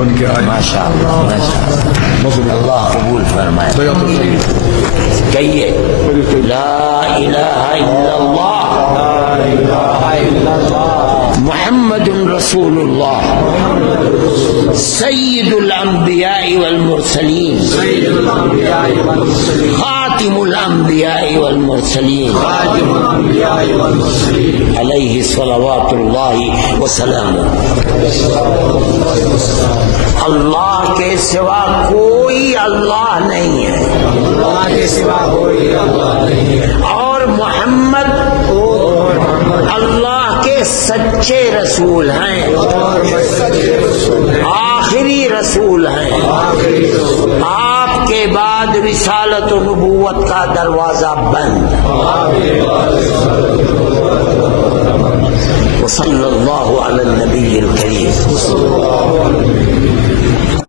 بن کے آئے. ماشاء اللہ اللہ قبول فرمائے. کہیے لا الہ الا اللہ محمد رسول اللہ سید الانبیاء والمرسلین خاتم الانبیاء والمرسلین علیہ صلوات اللہ وسلامہ. اللہ کے سوا کوئی اللہ نہیں ہے، اللہ کے سوا کوئی اللہ نہیں ہے، اور محمد اللہ کے سچے رسول ہیں، آخری رسول ہیں. آپ کے بعد رسالت و نبوت کا دروازہ بند. وصلی اللہ علی النبی الکریم.